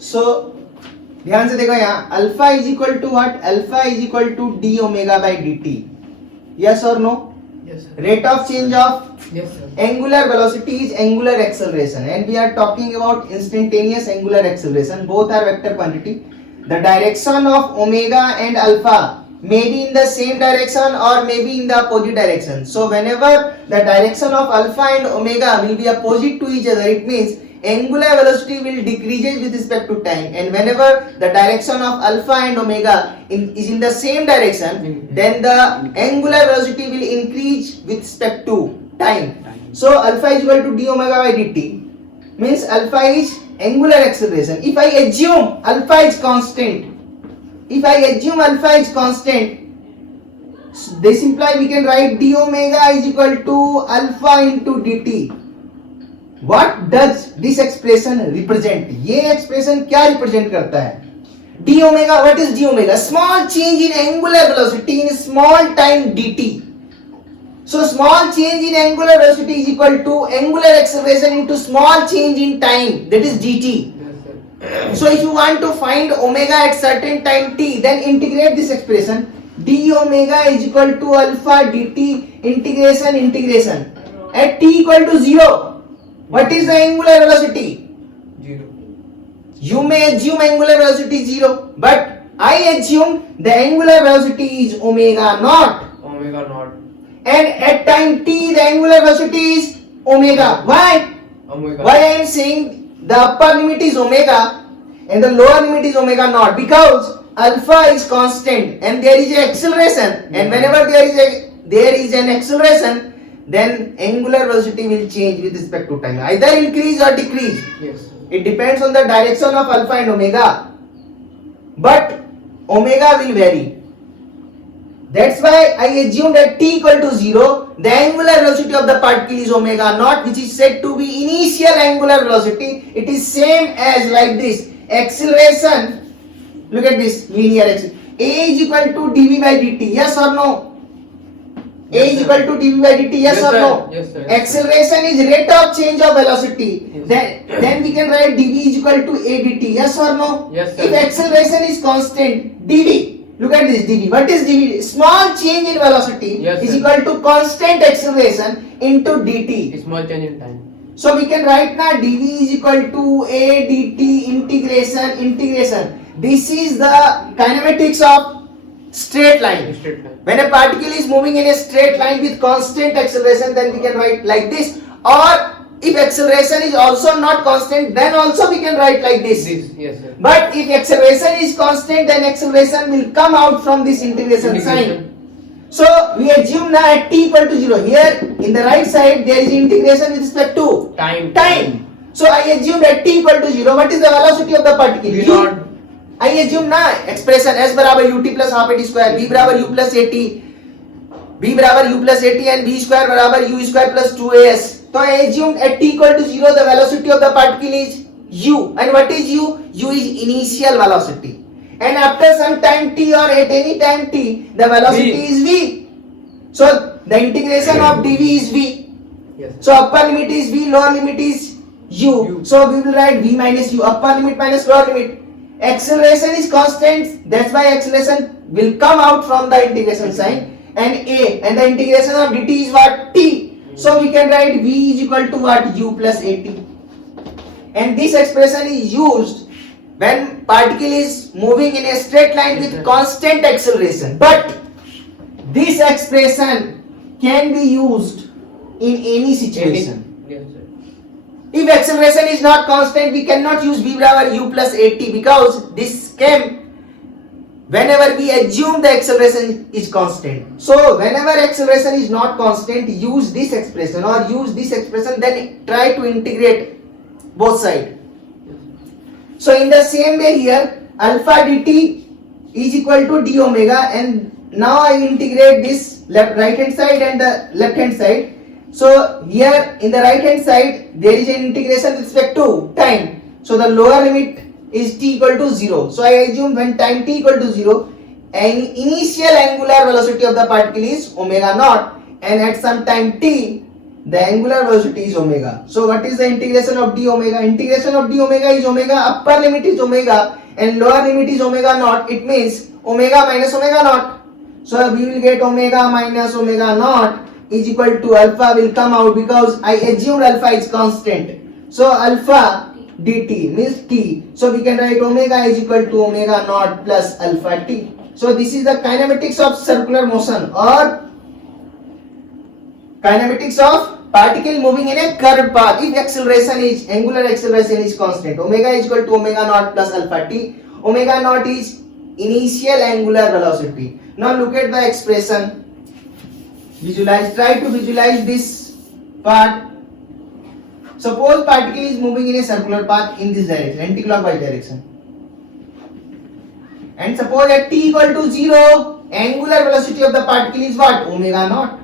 सो ध्यान से देखो यहाँ alpha is equal to what, alpha is equal to d omega by d t, yes और no? Yes, sir. Rate of change of Yes, sir. angular velocity is angular acceleration, and we are talking about instantaneous angular acceleration. Both are vector quantity. The direction of omega and alpha may be in the same direction or may be in the opposite direction. So whenever the direction of alpha and omega will be opposite to each other, it means angular velocity will decrease with respect to time, and whenever the direction of alpha and omega is in the same direction, then the angular velocity will increase with respect to time. So alpha is equal to d omega by dt, means alpha is angular acceleration. If I assume alpha is constant, this implies we can write d omega is equal to alpha into dt. What does this expression represent? ये expression क्या represent करता है? d omega, what is d omega? Small change in angular velocity in small time dt. So small change in angular velocity is equal to angular acceleration into small change in time, that is dt. Yes, sir. So if you want to find omega at certain time t, then integrate this expression. d omega is equal to alpha dt integration at t equal to 0. What is the angular velocity? 0. You may assume angular velocity 0, but I assume the angular velocity is omega naught, Omega naught. and at time t the angular velocity is omega. Why? Omega. Why I am saying the upper limit is omega and the lower limit is omega naught? Because alpha is constant and there is an acceleration, and whenever there is an acceleration, then angular velocity will change with respect to time, either increase or decrease. Yes, sir. It depends on the direction of alpha and omega, but omega will vary. That's why I assume that t equal to 0, the angular velocity of the particle is omega naught, which is said to be initial angular velocity. It is same as like this acceleration. Look at this linear acceleration. A is equal to dv by dt, yes or no? A Yes, is sir. equal to dv by dt, yes, Yes, or sir. no? Yes, sir. Acceleration is rate of change of velocity. Yes. Then we can write dv is equal to a dt, yes or no? Yes, sir. If acceleration is constant, dv, look at this dv. What is dv? Small change in velocity Yes, is sir. equal to constant acceleration into dt. Small change in time. So we can write now dv is equal to a dt integration. This is the kinematics of straight line. Straight line. When a particle is moving in a straight line with constant acceleration, then we can write like this. Or if acceleration is also not constant, then also we can write like this. Yes, sir. But if acceleration is constant, then acceleration will come out from this integration sign. So we assume now at t equal to 0. Here in the right side there is integration with respect to Time. So I assume that t equal to 0. What is the velocity of the particle? V U. naught. I assume ना expression s बराबर ut plus half at square, v बराबर u plus at, v बराबर u plus at and v square बराबर u square plus 2as. तो I assume at t equal to 0 the velocity of the particle is u, and what is u? U is initial velocity, and after some time t or at any time t the velocity V. is v. So the integration of dv is v. Yes. So upper limit is v, lower limit is u. So we will write v minus u, upper limit minus lower limit. Acceleration is constant, that's why acceleration will come out from the integration sign, and a, and the integration of dt is what? T. So we can write v is equal to what? U plus at. And this expression is used when particle is moving in a straight line with constant acceleration. But this expression can be used in any situation. Yes, sir. If acceleration is not constant, we cannot use v बराबर u plus at, because this came whenever we assume the acceleration is constant. So whenever acceleration is not constant, use this expression or use this expression, then try to integrate both sides. So in the same way here, alpha dt is equal to d omega, and now I integrate this right hand side and the left hand side. So here in the right hand side there is an integration with respect to time. So the lower limit is t equal to 0. So I assume when time t equal to 0, an initial angular velocity of the particle is omega naught, and at some time t the angular velocity is omega. So what is the integration of d omega? Integration of d omega is omega, upper limit is omega and lower limit is omega naught. It means omega minus omega naught. So we will get omega minus omega naught is equal to alpha will come out because I assumed alpha is constant. So alpha dt means t. So we can write omega is equal to omega naught plus alpha t. So this is the kinematics of circular motion or kinematics of particle moving in a curved path. If acceleration is angular acceleration is constant, omega is equal to omega naught plus alpha t. Omega naught is initial angular velocity. Now look at the expression. Visualize. Try to visualize this part. Suppose particle is moving in a circular path in this direction, anti-clockwise direction. And suppose at t equal to 0, angular velocity of the particle is what? Omega naught.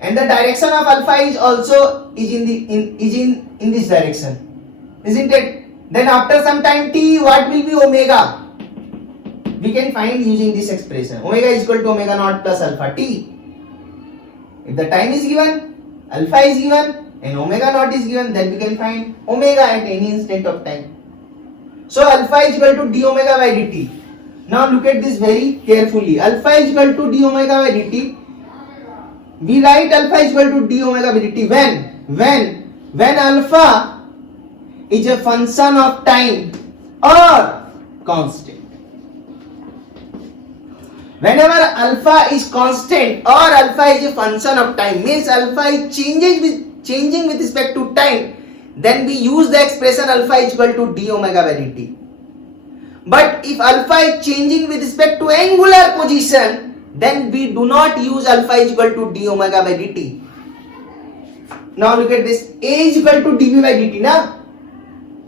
And the direction of alpha is also in this direction, isn't it? Then after some time t, what will be omega? We can find using this expression. Omega is equal to omega naught plus alpha t. If the time is given, alpha is given, and omega naught is given, then we can find omega at any instant of time. So alpha is equal to d omega by dt. Now look at this very carefully. Alpha is equal to d omega by dt. We write alpha is equal to d omega by dt when alpha is a function of time or constant. Whenever alpha is constant or alpha is a function of time, means alpha is changing with respect to time, then we use the expression alpha is equal to d omega by dt. But if alpha is changing with respect to angular position, then we do not use alpha is equal to d omega by dt. Now look at this. A is equal to dv by dt. Now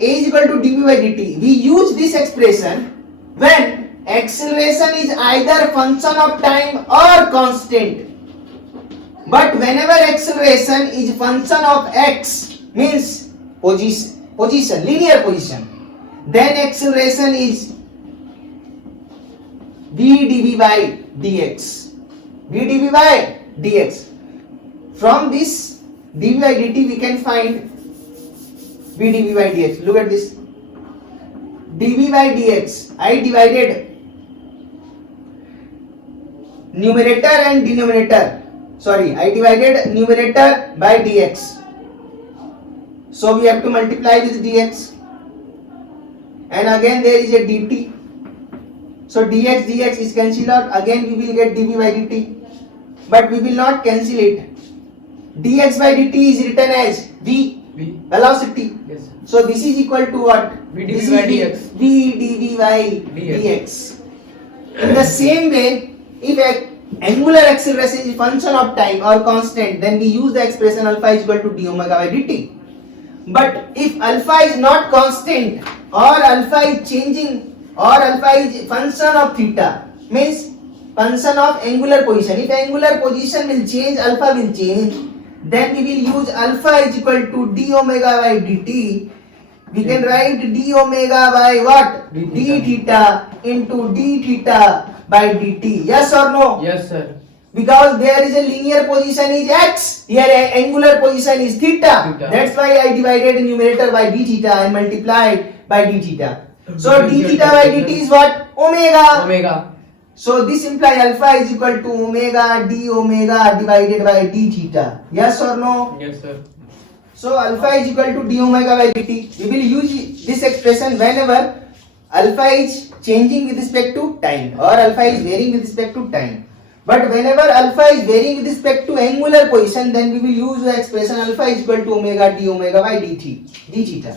A is equal to dv by dt. We use this expression when acceleration is either function of time or constant. But whenever acceleration is function of x, means position, linear position, then acceleration is v dv by dx. v dv by dx. From this dv by dt we can find v dv by dx. Look at this. dv by dx. I divided numerator and denominator. I divided numerator by dx. So we have to multiply with dx. And again there is a dt. So dx is cancelled out. Again we will get dv by dt. But we will not cancel it. dx by dt is written as v, velocity. Yes, sir. So this is equal to what? V dv by dx. v dv by dx. In the same way, if angular acceleration is function of time or constant, then we use the expression alpha is equal to d omega by dt. But if alpha is not constant or alpha is changing or alpha is function of theta, means function of angular position. If angular position will change, alpha will change, then we will use alpha is equal to d omega by dt. We can write d omega by what? d theta into d theta by dt. Yes or no? Yes, sir. Because there is a linear position is x, here a angular position is theta. That's why I divided numerator by d theta and multiplied by d theta. So d theta by dt is what? Omega. Omega. So this implies alpha is equal to omega d omega divided by d theta. Yes or no? Yes, sir. So alpha is equal to d omega by dt. We will use this expression whenever alpha is changing with respect to time or alpha is varying with respect to time. But whenever alpha is varying with respect to angular position, then we will use the expression alpha is equal to omega d omega by d theta.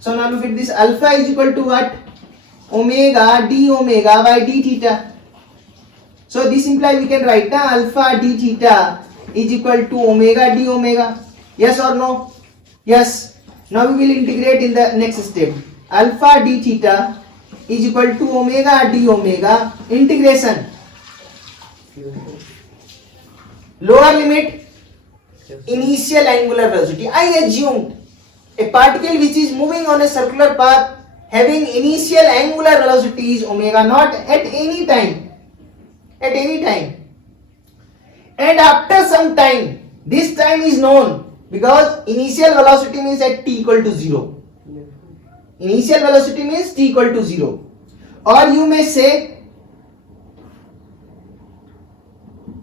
So now look at this. Alpha is equal to what? Omega d omega by d theta. So this implies we can write alpha d theta is equal to omega d omega. Yes or no? Yes. Now we will integrate in the next step. Alpha d theta is equal to omega d omega integration. Lower limit initial angular velocity. I assumed a particle which is moving on a circular path having initial angular velocity is omega naught at any time. And after some time, This time is known because initial velocity means at t equal to 0. Initial velocity means t equal to 0. Or you may say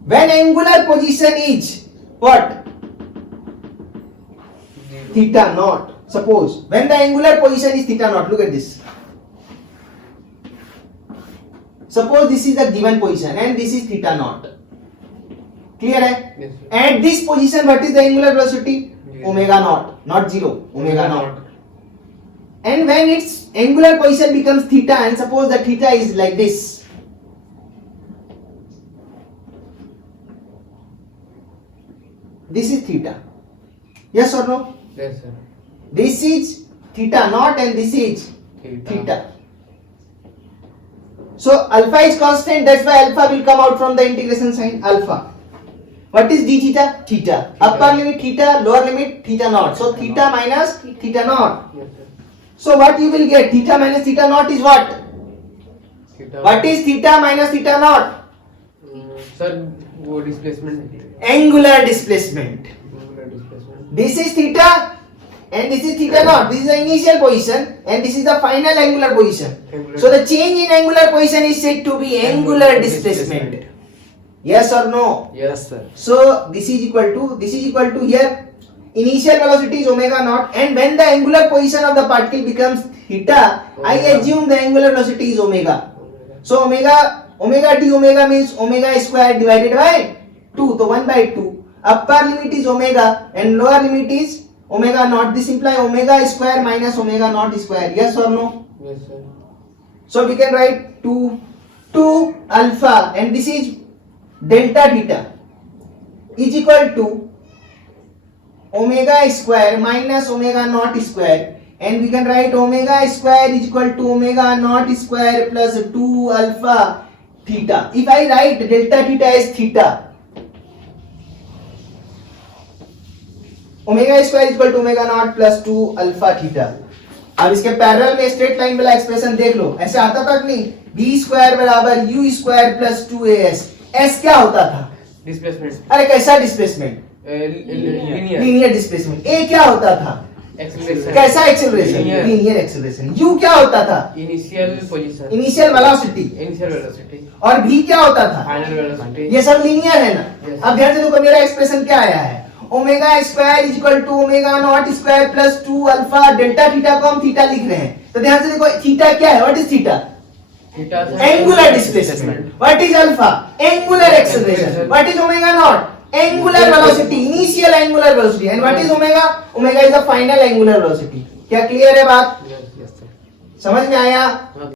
when angular position is what? Theta naught. Suppose when the angular position is theta naught, look at this. Suppose this is the given position and this is theta naught. Clear hai? Yes, sir. At this position, what is the angular velocity? Zero. Omega naught, not 0, omega naught. And when its angular position becomes theta, and suppose the theta is like this, this is theta. Yes or no? Yes, sir. This is theta naught and this is theta. So alpha is constant, that's why alpha will come out from the integration sign alpha. What is d theta? Theta. Upper limit theta, lower limit theta naught. So theta minus theta naught. Yes, sir. So what you will get? Theta minus theta naught is what? Theta. What is theta minus theta naught? Sir, वो displacement. Angular displacement. Angular displacement. This is theta and this is theta naught. This is the initial position and this is the final angular position. Angular So the change in angular position is said to be angular displacement. Yes or no? Yes, sir. So this is equal to here initial velocity is omega naught, and when the angular position of the particle becomes theta, I assume the angular velocity is omega. So omega d omega means omega square divided by 2, so 1 by 2. Upper limit is omega and lower limit is omega naught. This implies omega square minus omega naught square. Yes or no? Yes, sir. So we can write 2 alpha and this is delta theta is equal to omega square minus omega naught square, and we can write omega square is equal to omega naught square plus 2 alpha theta. If I write delta theta as theta, omega square is equal to omega naught plus 2 alpha theta. अब इसके parallel में straight line वाला expression देख लो, ऐसे आता था कि नहीं? b स्क्वायर बराबर u square plus 2as. s क्या होता था? Displacement. अरे कैसा displacement? Linear. Linear displacement. a क्या होता था? Acceleration. कैसा acceleration? Linear. Linear acceleration. u क्या होता था? Initial position. Initial velocity. Initial velocity. और v क्या होता था? Final velocity. ये सब लीनियर है ना? Yes. अब ध्यान से देखो मेरा एक्सप्रेशन क्या आया है? Omega square is equal to omega not square plus 2 alpha delta theta को हम थीटा लिख रहे हैं. तो ध्यान से देखो थीटा क्या है? What is theta? Theta. Angular displacement. What is alpha? Angular acceleration. What is omega naught? Angular velocity. Initial angular velocity. And what is omega? Omega is the final angular velocity. क्या clear है बात? Yes, yes, sir. समझ में आया? हाँ.